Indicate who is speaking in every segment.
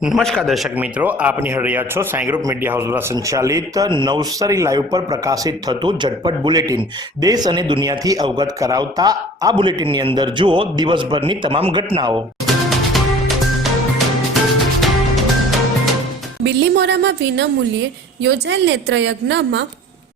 Speaker 1: નમસ્કાર દર્શક મિત્રો, આપ નિહાળી છો સાંઈ ગ્રુપ મીડિયા હાઉસ દ્વારા સંચાલિત નવસારી લાઈવ પર પ્રકાશિત થતું ઝટપટ બુલેટિન. દેશ અને દુનિયાથી અવગત કરાવતા આ બુલેટિનની અંદર જુઓ દિવસભરની તમામ ઘટનાઓ.
Speaker 2: બિલ્લીમોરામાં વિનામૂલ્યે યોજાયેલ નેત્રયજ્ઞમાં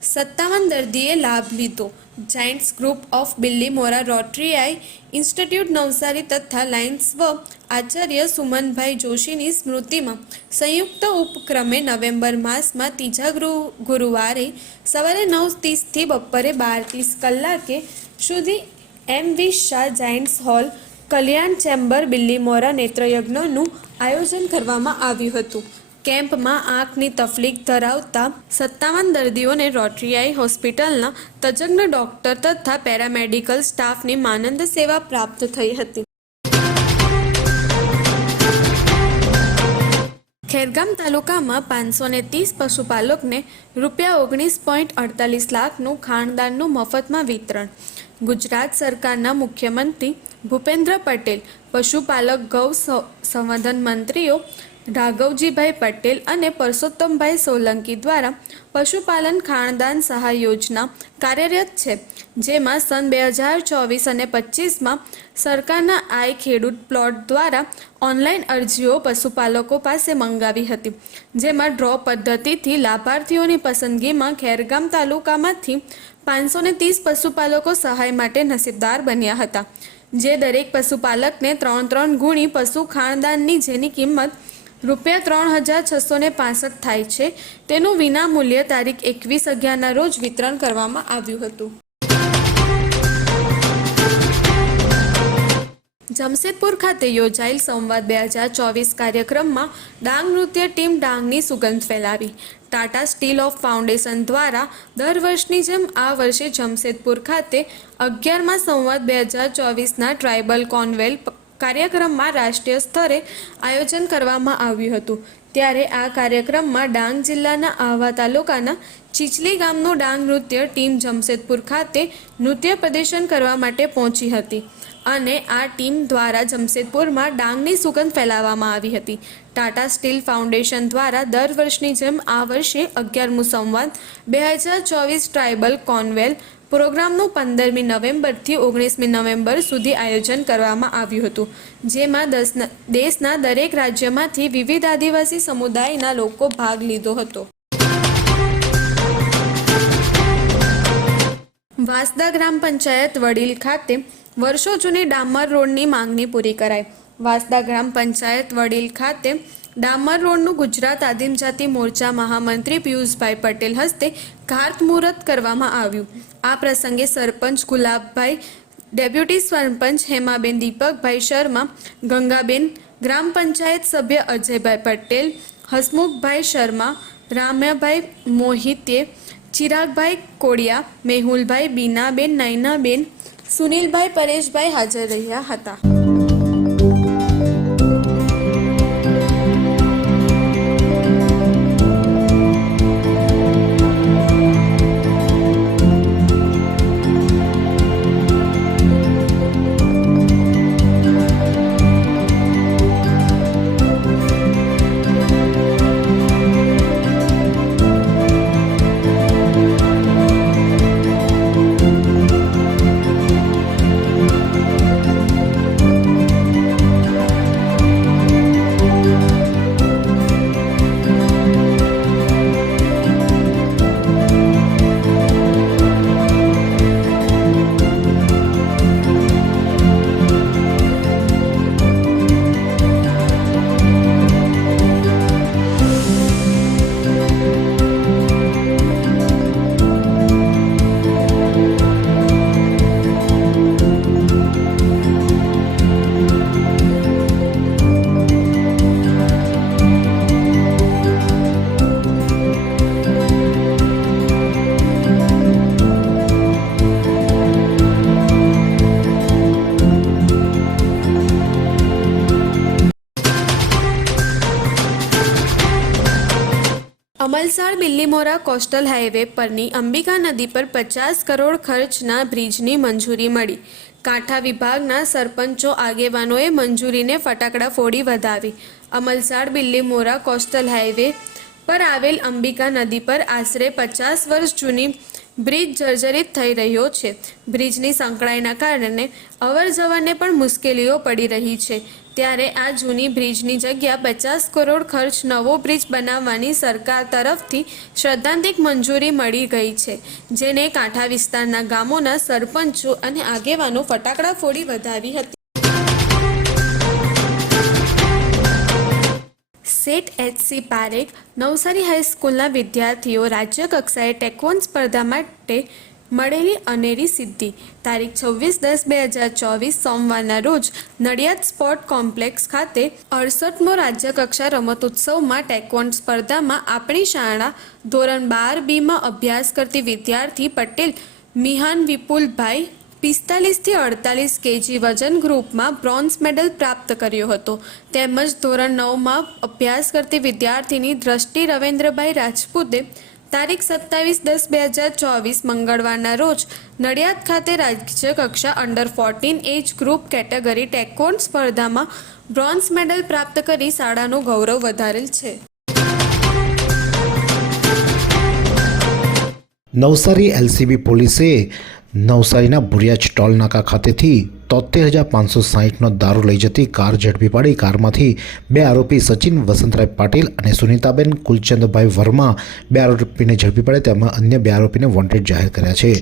Speaker 2: સત્તાવન દર્દીએ લાભ લીધો. Giants group of Bilimora rotary eye institute Navsari તથા લાયન્સ વ આચાર્ય સુમનભાઈ જોશીની સ્મૃતિમાં સંયુક્ત ઉપક્રમે નવેમ્બર માસમાં ત્રીજા ગુરુ, ગુરુવારે સવારે નવ ત્રીસથી બપોરે બાર ત્રીસ કલાકે સુધી M V Shah giants hall Kalyan chamber Bilimora નેત્રયજ્ઞનું આયોજન કરવામાં આવ્યું હતું. કેમ્પમાં આંખની તકલીફ ધરાવતા સત્તાવન દર્દીઓને રોટરીઆઈ હોસ્પિટલના તજજ્ઞ ડોક્ટર તથા પેરામેડિકલ સ્ટાફની માનંદ સેવા પ્રાપ્ત થઈ હતી. ખેરગામ તાલુકામાં પાંચસો ને ત્રીસ પશુપાલકને રૂપિયા ઓગણીસ પોઈન્ટ અડતાલીસ લાખનું ખાણદાનનું મફતમાં વિતરણ. ગુજરાત સરકારના મુખ્યમંત્રી ભૂપેન્દ્ર પટેલ, પશુપાલક ગૌ સંવર્ધન મંત્રીઓ રાઘવજીભાઈ પટેલ અને પરસોત્તમભાઈ સોલંકી દ્વારા પશુપાલન ખાણદાન સહાય યોજના કાર્યરત છે, જેમાં સન બે હજાર ચોવીસ અને પચીસમાં સરકારના આય ખેડૂત પ્લોટ દ્વારા ઓનલાઈન અરજીઓ પશુપાલકો પાસે મંગાવી હતી, જેમાં ડ્રો પદ્ધતિથી લાભાર્થીઓની પસંદગીમાં ખેરગામ તાલુકામાંથી પાંચસો ને ત્રીસ પશુપાલકો સહાય માટે નસીબદાર બન્યા હતા, જે દરેક પશુપાલકને ત્રણ ત્રણ ગુણી પશુ ખાણદાનની જેની કિંમત રૂપિયા ત્રણ હજાર છસો ને પાસઠ થાય છે. તેનું વિનામૂલ્યે તારીખ એકવીસ અગિયારના રોજ વિતરણ કરવામાં આવ્યું હતું. જમશેદપુર ખાતે યોજાયેલ સંવાદ બે હજાર ચોવીસ કાર્યક્રમમાં ડાંગ નૃત્ય ટીમ ડાંગની સુગંધ ફેલાવી. ટાટા સ્ટીલ ઓફ ફાઉન્ડેશન દ્વારા દર વર્ષની જેમ આ વર્ષે જમશેદપુર ખાતે અગિયારમાં સંવાદ બે હજાર ચોવીસના ટ્રાઇબલ કોન્વેલ કાર્યક્રમમાં રાષ્ટ્રીય સ્તરે આયોજન કરવામાં આવ્યું હતું. ત્યારે આ કાર્યક્રમમાં ડાંગ જિલ્લાના આહવા તાલુકાના ચીચલી ગામનું ડાંગ નૃત્ય ટીમ જમશેદપુર ખાતે નૃત્ય પ્રદર્શન કરવા માટે પહોંચી હતી અને આ ટીમ દ્વારા જમશેદપુરમાં ડાંગની સુગંધ ફેલાવવામાં આવી હતી. ટાટા સ્ટીલ ફાઉન્ડેશન દ્વારા દર વર્ષની જેમ આ વર્ષે અગિયારમું સંવાદ બે હજાર ચોવીસ ટ્રાઇબલ કોન્વેલ પ્રોગ્રામનું પંદરમી નવેમ્બરથી ઓગણીસમી નવેમ્બર સુધી આયોજન કરવામાં આવ્યું હતું, જેમાં દસના દેશના દરેક રાજ્યમાંથી વિવિધ આદિવાસી સમુદાયના લોકો ભાગ લીધો હતો. વાસદા ગ્રામ પંચાયત વડીલ ખાતે વર્ષો જૂની ડામર રોડની માંગણી પૂરી કરાઈ. વાસદા ગ્રામ પંચાયત વડીલ ખાતે ડામર રોડનું ગુજરાત આદિમજાતિ મોરચા મહામંત્રી પિયુષભાઈ પટેલ હસ્તે ખાતમુહૂર્ત કરવામાં આવ્યું. આ પ્રસંગે સરપંચ ગુલાબભાઈ, ડેપ્યુટી સરપંચ હેમાબેન દીપકભાઈ શર્મા, ગંગાબેન ગ્રામ પંચાયત સભ્ય અજયભાઈ પટેલ, હસમુખભાઈ શર્મા, રામ્યાભાઈ મોહિતે, ચિરાગભાઈ કોડિયા, મેહુલભાઈ બીનાબેન, નૈનાબેન, સુનિલભાઈ પરેશભાઈ હાજર રહ્યા હતા. અમલસાડ બિલ્લીમોરા કોસ્ટલ હાઈવે પરની અંબિકા નદી પર પચાસ કરોડ ખર્ચના બ્રિજની મંજૂરી મળી. કાંઠા વિભાગના સરપંચો આગેવાનોએ મંજૂરીને ફટાકડા ફોડી વધાવી. અમલસાડ બિલ્લીમોરા કોસ્ટલ હાઈવે પર આવેલ અંબિકા નદી પર આશરે પચાસ વર્ષ જૂની બ્રિજ જર્જરિત થઈ રહ્યો છે. બ્રિજની સંકળાઈના કારણે અવર જવરને પણ મુશ્કેલીઓ પડી રહી છે. ત્યારે આ જૂની બ્રિજની જગ્યા પચાસ કરોડ ખર્ચ નવો બ્રિજ બનાવવાની સરકાર તરફથી શ્રદ્ધાંતિક મંજૂરી મળી ગઈ છે, જેને કાંઠા વિસ્તારના ગામોના સરપંચો અને આગેવાનો ફટાકડા ફોડી વધાવી હતી. સેટ એચસી પારેખ નવસારી હાઈસ્કૂલના વિદ્યાર્થીઓ રાજ્ય કક્ષાએ ટેકવોન સ્પર્ધા માટે મળેલી અનેરી સિદ્ધિ. તારીખ છવ્વીસ દસ બે હજાર ચોવીસ સોમવારના રોજ નડિયાદ સ્પોર્ટ કોમ્પ્લેક્સ ખાતે અડસઠમો રાજ્યકક્ષા રમતોત્સવમાં ટેકવોન્ડ સ્પર્ધામાં આપણી શાળા ધોરણ બાર બીમાં અભ્યાસ કરતી વિદ્યાર્થી પટેલ, મિહાન વિપુલભાઈ, પિસ્તાલીસથી અડતાલીસ કેજી વજન ગ્રુપમાં બ્રોન્ઝ મેડલ પ્રાપ્ત કર્યો હતો. તેમજ ધોરણ નવમાં અભ્યાસ કરતી વિદ્યાર્થીની દ્રષ્ટિ રવિન્દ્રભાઈ રાજપૂતે તારીખ સત્તાવીસ દસ બે હજાર ચોવીસ મંગળવારના રોજ નડિયાદ ખાતે રાજ્ય કક્ષા under fourteen age group category ટેકોન સ્પર્ધામાં બ્રોન્ઝ મેડલ પ્રાપ્ત કરી શાળાનું ગૌરવ વધારેલ છે.
Speaker 3: નવસારી એલસીબી પોલીસે નવસારીના ભુરિયાજ ટોલ નાકા ખાતેથી તોતેર હજાર પાંચસો સાહીઠનો દારૂ લઈ જતી કાર ઝડપી પાડી કારમાંથી બે આરોપી સચિન વસંતરાય પાટીલ અને સુનીતાબેન કુલચંદભાઈ વર્મા બે આરોપીને ઝડપી પડે તેમાં અન્ય બે આરોપીને વોન્ટેડ જાહેર કર્યા છે.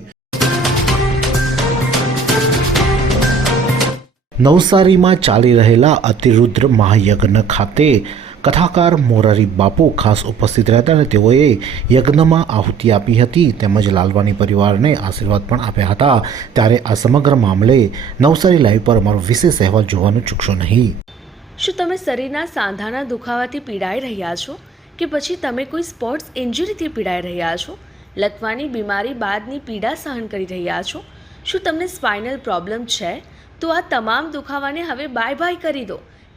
Speaker 3: નવસારીમાં ચાલી રહેલા અતિરુદ્ર મહાયજ્ઞ ખાતે કથાકાર મોરારી બાપુ ખાસ ઉપસ્થિત રહેતા અને તેઓએ યજ્ઞમાં આહુતિ આપી હતી તેમજ લાલવાની પરિવારને આશીર્વાદ પણ આપ્યા હતા. ત્યારે આ સમગ્ર મામલે નવસારી લાઈવ પર અમારો વિશેષ અહેવાલ જોવાનું ચૂકશો નહીં.
Speaker 4: શું તમે શરીરના સાંધાના દુખાવાથી પીડાઈ રહ્યા છો? કે પછી તમે કોઈ સ્પોર્ટ્સ ઇન્જરીથી પીડાઈ રહ્યા છો? લકવાની બીમારી બાદની પીડા સહન કરી રહ્યા છો? શું તમને સ્પાઇનલ પ્રોબ્લેમ છે? તો આ તમામ દુખાવાને હવે બાય બાય કરી દો.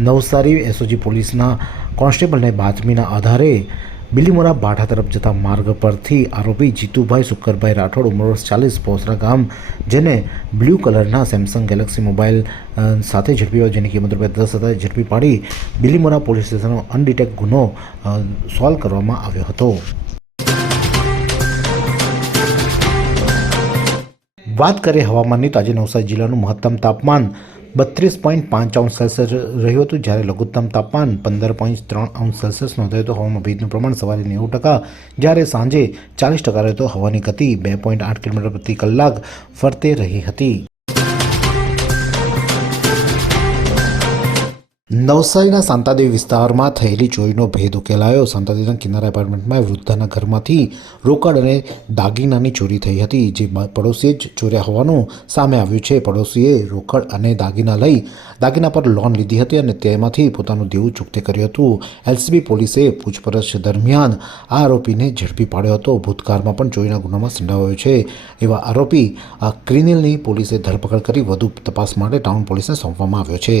Speaker 3: નવસારી એસઓજી પોલીસના કોન્સ્ટેબલને બાતમીના આધારે બિલીમોરા બાઠા તરફ જતા માર્ગ પરથી આરોપી જીતુભાઈ સુક્કરભાઈ રાઠોડ ઉંમર ચાલીસ, પોસરા ગામ, જેને બ્લુ કલરના સેમસંગ ગેલેક્સી મોબાઈલ સાથે ઝડપી જેની કિંમત રૂપિયા દસ હજાર ઝડપી પાડી બિલીમોરા પોલીસ સ્ટેશનનો અનડિટેક ગુનો સોલ્વ કરવામાં આવ્યો હતો. વાત કરીએ હવામાનની, તો આજે નવસારી જિલ્લાનું મહત્તમ તાપમાન બત્રીસ પોઈન્ટ પાંચ અંશ સેલ્સિયસ રહ્યું હતું. જ્યારે લઘુત્તમ તાપમાન પંદર પોઈન્ટ ત્રણ અંશ સેલ્સિયસ નોંધાયું હતું. હવામાં ભેજનું પ્રમાણ સવારે નેવું ટકા, જ્યારે સાંજે ચાલીસ ટકા રહ્યું હતું. હવાની ગતિ બે પોઈન્ટ આઠ કિલોમીટર પ્રતિ કલાક ફરતે રહી હતી. નવસારીના સાંતાદેવ વિસ્તારમાં થયેલી ચોરીનો ભેદ ઉકેલાયો. શાંતાદેવીના કિનારા એપાર્ટમેન્ટમાં વૃદ્ધાના ઘરમાંથી રોકડ અને દાગીનાની ચોરી થઈ હતી, જે પડોશીએ જ ચોર્યા હોવાનું સામે આવ્યું છે. પડોશીએ રોકડ અને દાગીના લઈ દાગીના પર લોન લીધી હતી અને તેમાંથી પોતાનું દેવું ચૂકતે કર્યું હતું. એલસીબી પોલીસે પૂછપરછ દરમિયાન આ આરોપીને ઝડપી પાડ્યો હતો. ભૂતકાળમાં પણ ચોરીના ગુનામાં સંડોવાયો છે. એવા આરોપી આ ક્રિમિનલની પોલીસે ધરપકડ કરી વધુ તપાસ માટે ટાઉન પોલીસને સોંપવામાં આવ્યો છે.